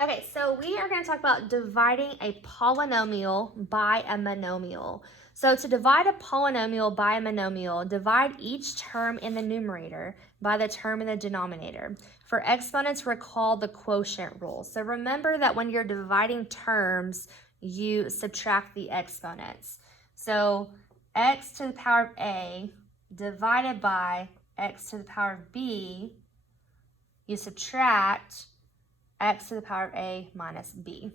Okay, so we are going to talk about dividing a polynomial by a monomial. So to divide a polynomial by a monomial, divide each term in the numerator by the term in the denominator. For exponents, recall the quotient rule. So remember that when you're dividing terms, you subtract the exponents. So x to the power of a divided by x to the power of b, you subtract x to the power of a minus b.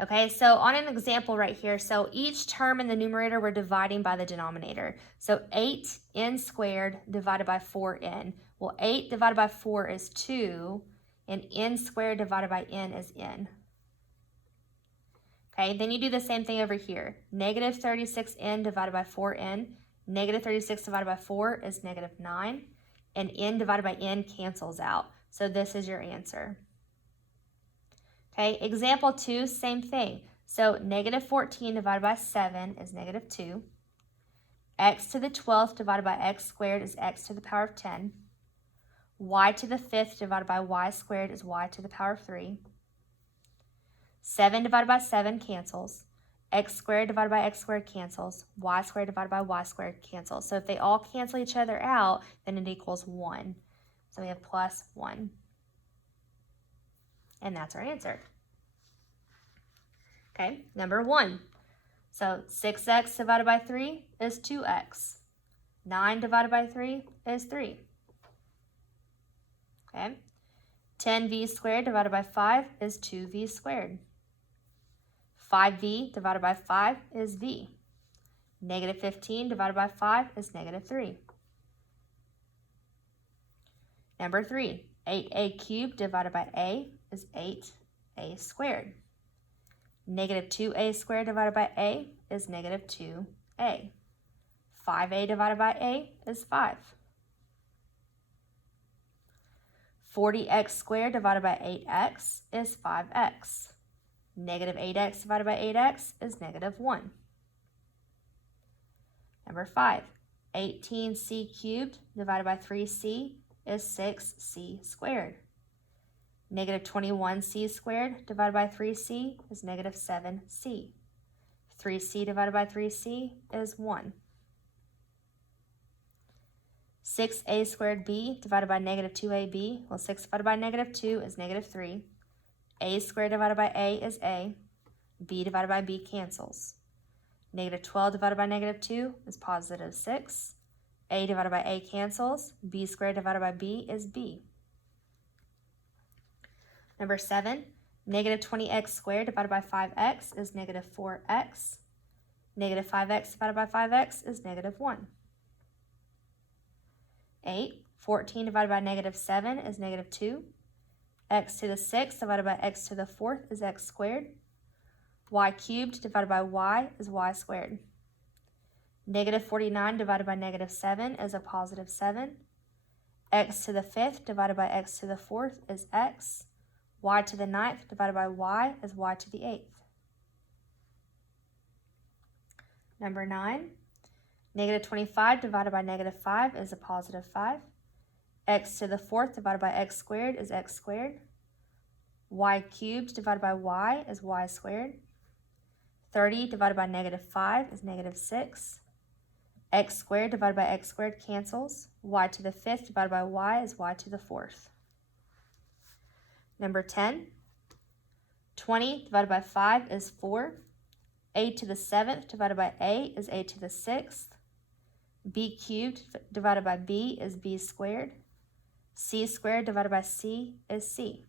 Okay, so on an example right here, so each term in the numerator we're dividing by the denominator. So 8n squared divided by 4n. Well, 8 divided by 4 is 2, and n squared divided by n is n. Okay, then you do the same thing over here. Negative 36n divided by 4n. Negative 36 divided by 4 is negative 9, and n divided by n cancels out. So this is your answer. Okay, example 2, same thing. So negative 14 divided by 7 is negative 2. X to the 12th divided by x squared is x to the power of 10. Y to the 5th divided by y squared is y to the power of 3. 7 divided by 7 cancels. X squared divided by x squared cancels. Y squared divided by y squared cancels. So if they all cancel each other out, then it equals 1. So we have plus 1. And that's our answer. Okay, number 1. So 6x divided by 3 is 2x. 9 divided by 3 is 3. Okay, 10v squared divided by 5 is 2v squared. 5v divided by 5 is v. Negative 15 divided by 5 is negative 3. Number 3, 8a cubed divided by a is 8a squared. Negative 2a squared divided by a is negative 2a. 5a divided by a is 5. 40x squared divided by 8x is 5x. Negative 8x divided by 8x is negative 1. Number 5, 18c cubed divided by 3c is 6c squared. Negative 21c squared divided by 3c is negative 7c. 3c divided by 3c is 1. 6a squared b divided by negative 2ab, well, 6 divided by negative 2 is negative 3. A squared divided by a is a. B divided by b cancels. Negative 12 divided by negative 2 is positive 6. A divided by a cancels. B squared divided by b is b. Number 7, negative 20x squared divided by 5x is negative 4x. Negative 5x divided by 5x is negative 1. 8, 14 divided by negative 7 is negative 2. X to the 6th divided by x to the 4th is x squared. Y cubed divided by y is y squared. Negative 49 divided by negative 7 is a positive 7. X to the 5th divided by x to the 4th is x. Y to the 9th divided by y is y to the 8th. Number 9, negative 25 divided by negative 5 is a positive 5. X to the 4th divided by x squared is x squared. Y cubed divided by y is y squared. 30 divided by negative 5 is negative 6. X squared divided by x squared cancels. Y to the 5th divided by y is y to the 4th. Number 10, 20 divided by 5 is 4. A to the 7th divided by a is a to the 6th. B cubed divided by b is b squared. C squared divided by c is c.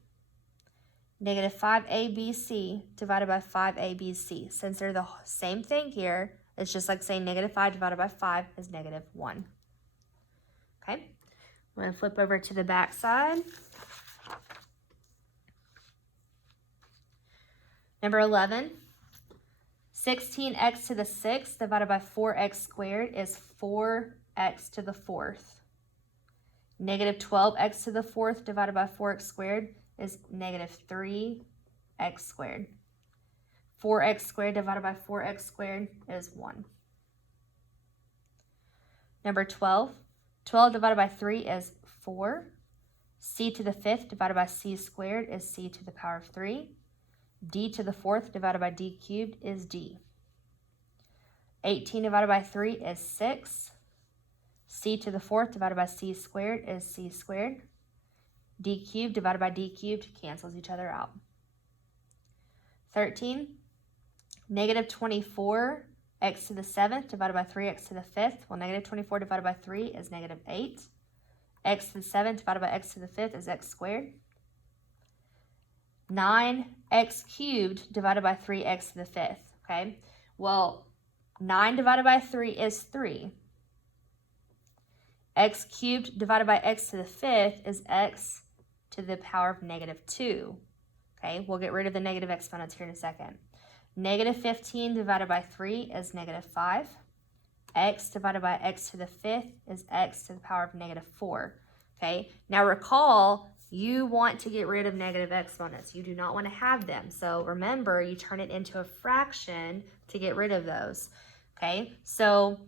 Negative 5abc divided by 5abc. Since they're the same thing here, it's just like saying negative 5 divided by 5 is negative 1. Okay, I'm going to flip over to the back side. Number 11, 16x to the 6th divided by 4x squared is 4x to the 4th. Negative 12x to the 4th divided by 4x squared is negative 3x squared. 4x squared divided by 4x squared is 1. Number 12, 12 divided by 3 is 4. C to the 5th divided by C squared is C to the power of 3. D to the 4th divided by D cubed is D. 18 divided by 3 is 6. C to the 4th divided by C squared is C squared. D cubed divided by D cubed cancels each other out. 13, negative 24 x to the 7th divided by 3x to the 5th. Well, negative 24 divided by 3 is negative 8. X to the 7th divided by x to the 5th is x squared. 9x cubed divided by 3x to the 5th, okay? Well, 9 divided by 3 is 3. X cubed divided by x to the 5th is x to the power of negative 2. Okay, we'll get rid of the negative exponents here in a second. Negative 15 divided by 3 is negative 5. X divided by x to the 5th is x to the power of negative 4. Okay, now recall, you want to get rid of negative exponents. You do not want to have them. So remember, you turn it into a fraction to get rid of those. Okay, so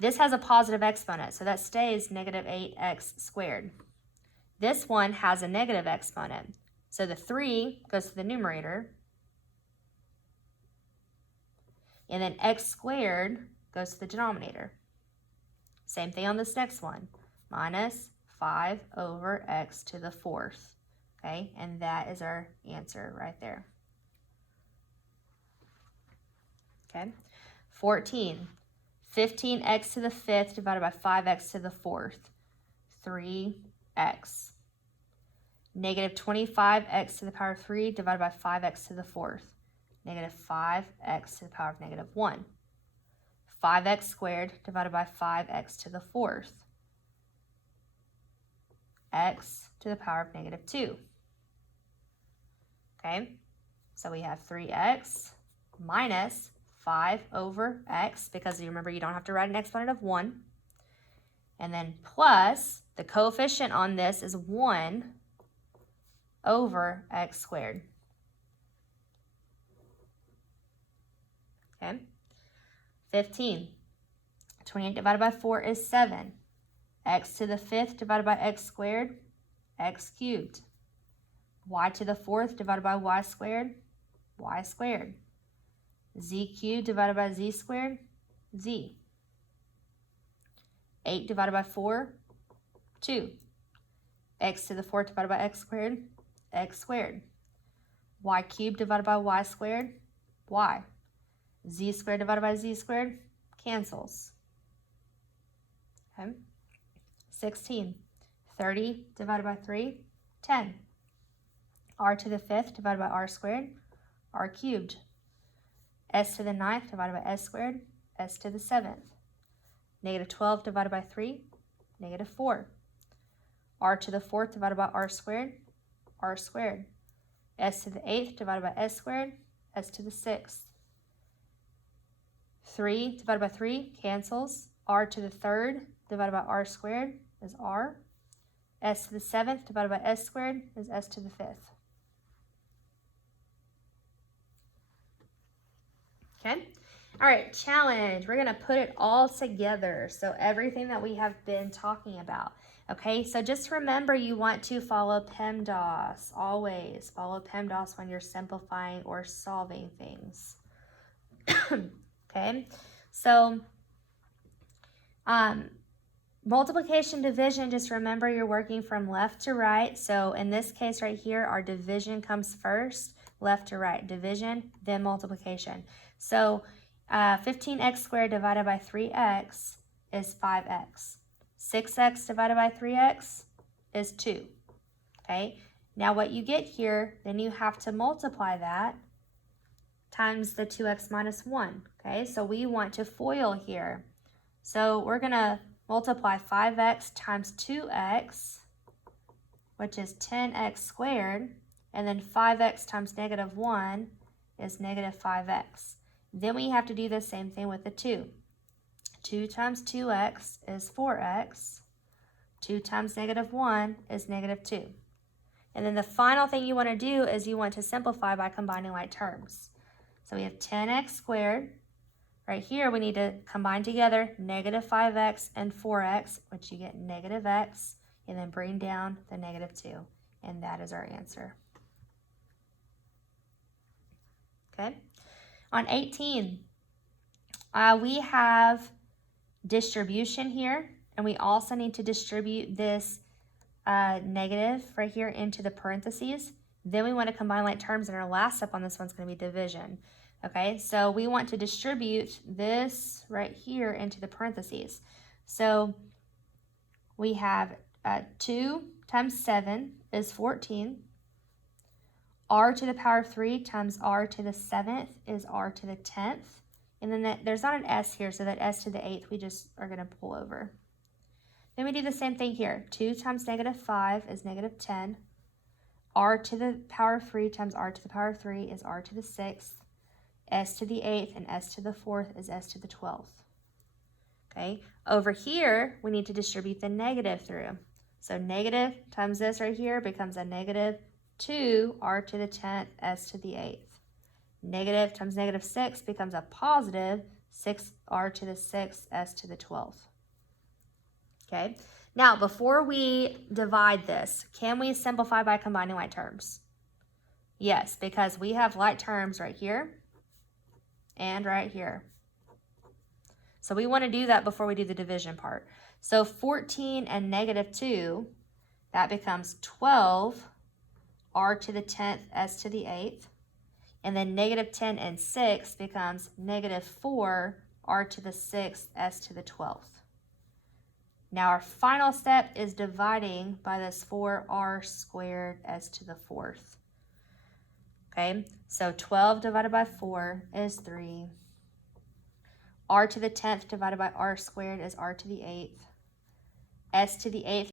this has a positive exponent, so that stays negative 8x squared. This one has a negative exponent, so the 3 goes to the numerator, and then x squared goes to the denominator. Same thing on this next one, minus 5 over x to the 4th, okay? And that is our answer right there. Okay, 14, 15x to the 5th divided by 5x to the 4th, 3x. Negative 25x to the power of 3 divided by 5x to the 4th, negative 5x to the power of negative 1. 5x squared divided by 5x to the 4th, x to the power of negative 2. Okay, so we have 3x minus 5 over x, because you remember you don't have to write an exponent of 1. And then plus, the coefficient on this is 1 over x squared. Okay, 15. 28 divided by 4 is 7. X to the 5th divided by x squared, x cubed. Y to the 4th divided by y squared, y squared. Z cubed divided by z squared, z. 8 divided by 4, 2. X to the 4th divided by x squared, x squared. Y cubed divided by y squared, y. Z squared divided by z squared cancels. Okay. 16. 30 divided by 3, 10. R to the 5th divided by r squared, r cubed. S to the 9th divided by s squared, s to the 7th. Negative 12 divided by 3, negative 4. R to the 4th divided by r squared, r squared. S to the 8th divided by s squared, s to the 6th. 3 divided by 3 cancels. R to the 3rd divided by r squared is r. S to the 7th divided by s squared is s to the 5th. Okay. All right, challenge. We're going to put it all together. So everything that we have been talking about. Okay, so just remember you want to follow PEMDAS. Always follow PEMDAS when you're simplifying or solving things. Okay, so multiplication, division, just remember you're working from left to right. So in this case right here, our division comes first, left to right. Division, then multiplication. So 15x squared divided by 3x is 5x. 6x divided by 3x is 2. Okay, now what you get here, then you have to multiply that times the 2x minus 1. Okay, so we want to FOIL here. So we're going to multiply 5x times 2x, which is 10x squared, and then 5x times negative 1 is negative 5x. Then we have to do the same thing with the 2. 2 times 2x is 4x. 2 times negative 1 is negative 2. And then the final thing you want to do is you want to simplify by combining like terms. So we have 10x squared. Right here we need to combine together negative 5x and 4x, which you get negative x. and then bring down the negative 2. And that is our answer. Okay. On 18, we have distribution here, and we also need to distribute this negative right here into the parentheses. Then we want to combine like terms, and our last step on this one's going to be division. Okay, so we want to distribute this right here into the parentheses. So we have 2 times 7 is 14. R to the power of 3 times R to the 7th is R to the 10th. And then there's not an S here, so that S to the 8th we just are going to pull over. Then we do the same thing here. 2 times negative 5 is negative 10. R to the power of 3 times R to the power of 3 is R to the 6th. S to the 8th and S to the 4th is S to the 12th. Okay, over here, we need to distribute the negative through. So negative times this right here becomes a negative 2 R to the 10th, S to the 8th. Negative times negative 6 becomes a positive 6 R to the 6th, S to the 12th. Okay, now before we divide this, can we simplify by combining like terms? Yes, because we have like terms right here and right here. So we want to do that before we do the division part. So 14 and negative 2, that becomes 12 R to the 10th, S to the 8th. And then negative 10 and 6 becomes negative 4 R to the 6th, S to the 12th. Now our final step is dividing by this 4R squared S to the 4th. Okay, so 12 divided by 4 is 3. R to the 10th divided by R squared is R to the 8th. S to the 8th